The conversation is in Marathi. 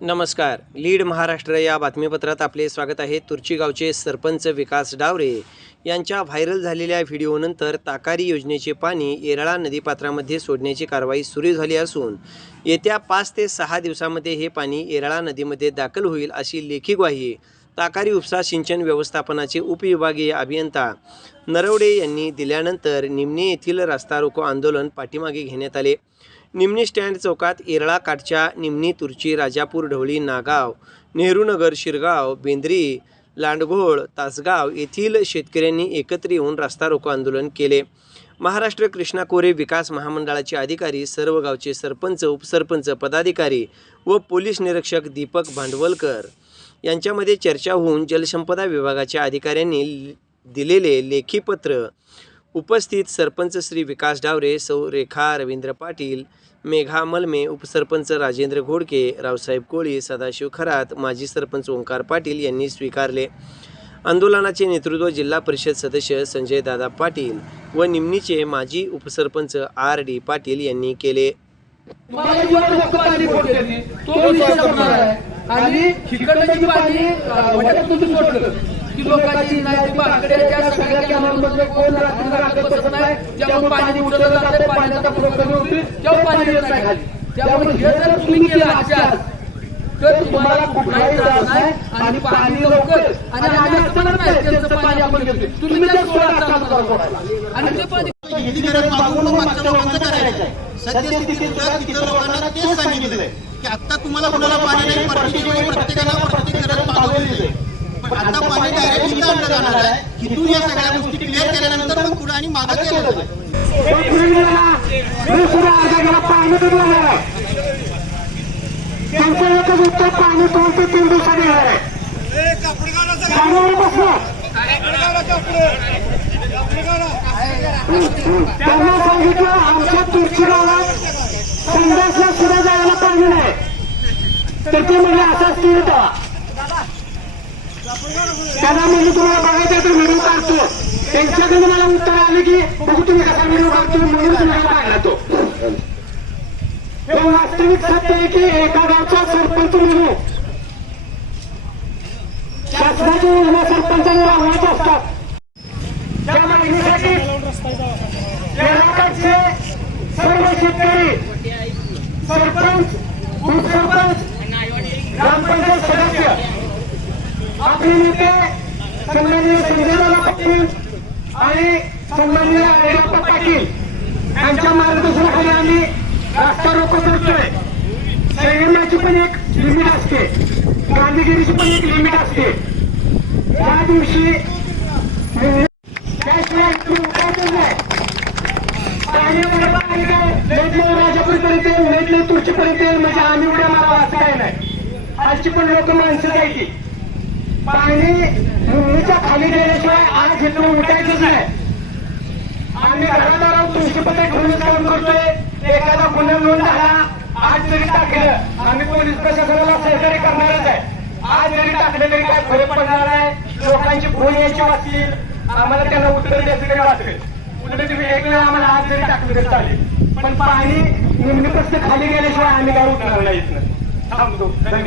नमस्कार. लीड महाराष्ट्र या बातमीपत्रात आपले स्वागत आहे. तुर्चीगावचे सरपंच विकास डावरे यांच्या व्हायरल झालेल्या व्हिडिओनंतर ताकारी योजनेचे पाणी येरळा नदीपात्रामध्ये सोडण्याची कारवाई सुरू झाली असून येत्या पाच ते सहा दिवसामध्ये हे पाणी येरळा नदीमध्ये दाखल होईल अशी लेखी ग्वाही ताकारी उपसा सिंचन व्यवस्थापनाचे उपविभागीय अभियंता नरवडे यांनी दिल्यानंतर निमणे येथील रस्ता रोको आंदोलन पाठीमागे घेण्यात आले. निमणी स्टँड चौकात येरळा काठच्या निमणी तुर्ची राजापूर ढवळी नागाव नेहरूनगर शिरगाव बेंद्री लांडघोळ तासगाव येथील शेतकऱ्यांनी एकत्र येऊन रस्ता रोको आंदोलन केले. महाराष्ट्र कृष्णा कोरे विकास महामंडळाचे अधिकारी सर्व गावचे सरपंच उपसरपंच पदाधिकारी व पोलीस निरीक्षक दीपक भांडवलकर यांच्यामध्ये चर्चा होऊन जलसंपदा विभागाच्या अधिकाऱ्यांनी दिलेले लेखी पत्र उपस्थित सरपंच श्री विकास डावरे सौ रेखा रवींद्र पाटील मेघा मलमे उपसरपंच राजेंद्र घोडके रावसाहेब कोळी सदाशिव खरात माजी सरपंच ओंकार पाटील यांनी स्वीकारले. आंदोलनाचे नेतृत्व जिल्हा परिषद सदस्य संजय दादा पाटील व निमणीचे माजी उपसरपंच आर डी पाटील यांनी केले. तो आणि पाणी की लोकांची नाही ती बाकड्याच्या सगळ्या कॅनॉलमध्ये कोण रात्रीला राखत बसत नाही. जेव्हा पाणी जाते पाण्याचा तेव्हा पाणी येत नाही खाली. त्यामुळे हे जर तुम्ही केलं आजच्या आज, तर तुम्हाला कुठलाही त्रास नाही आणि पाणी लवकर आणि आम्ही असताना नाही त्यांचं पाणी आपण घेतो तुम्ही ते सोडा आणि ते पाणी तर तिथं लोकांना तेच सांगितलंय की आता तुम्हाला कुणाला पाणी नाही प्रत्येकाला प्रत्येक गरज मागवली दिली पण आता पाणी डायरेक्ट इथं आणलं जाणार आहे. इथून या सगळ्या गोष्टी क्लिअर केल्यानंतर मग पुढे आणि मागं केलं जाईल. त्यांचं एकच उत्तर पाणी दोन ते तीन दिवसात येणार आहे. जानेवारीपासून त्यांना सांगितलं आमच्या गावात सुद्धा जायला पाणी नाही. तर ते म्हणजे असाच त्यांना म्हणजे तुम्हाला बघायचं तर व्हिडिओ काढतो. त्यांच्याकडून मला उत्तर आलं की बघू तुम्ही कसा व्हिडिओ काढतो म्हणून तुम्हाला काढला तो. वास्तविक सत्य आहे की एका गावचा सरपंच म्हणून शासनाच्या योजना सरपंचांनी राबवायच्या असतात. त्या मागणीसाठी केरळकडचे सर्व शेतकरी सरपंच उपसरपंच ग्रामपंचायत सदस्य आपले नेते सन्माननीय संजयदादा पाटील आणि सन्माननीय अय्यप्पा पाटील यांच्या मार्गदर्शनाखाली आम्ही रास्ता रोको करतोय संयमाची पण एक लिमिट असते. गांधीगिरीची पण एक लिमिट असते. त्या दिवशी त्याशिवाय राजापूरपर्यंत येईल लेटले तुळशीपर्यंत येईल म्हणजे आम्ही उड्या मारावा असं काय नाही. आजची पण लोक माणसं जायची पाणी मुंबईच्या खाली गेल्याशिवाय आज हिंदू उठायचंच नाही. आम्ही घरादारात दृष्टीपत्र घेऊन काम करतोय. एखादा गुन्हा नोंद झाला आज जरी टाकलं आम्ही पोलीस प्रशासनाला सहकार्य करणारच आहे. आज जरी टाकलं तरी काय फरक पडणार आहे? लोकांची फोन यायची वाचतील. आम्हाला त्यांना उत्तर द्यायचं तरी वाचेल उलट तुम्ही एक वेळा आम्हाला आज जरी टाकलं तरी चालेल. पण पाणी निम्नप्रस्थ खाली गेल्याशिवाय आम्ही काय उठणार नाही थांबतो. धन्यवाद.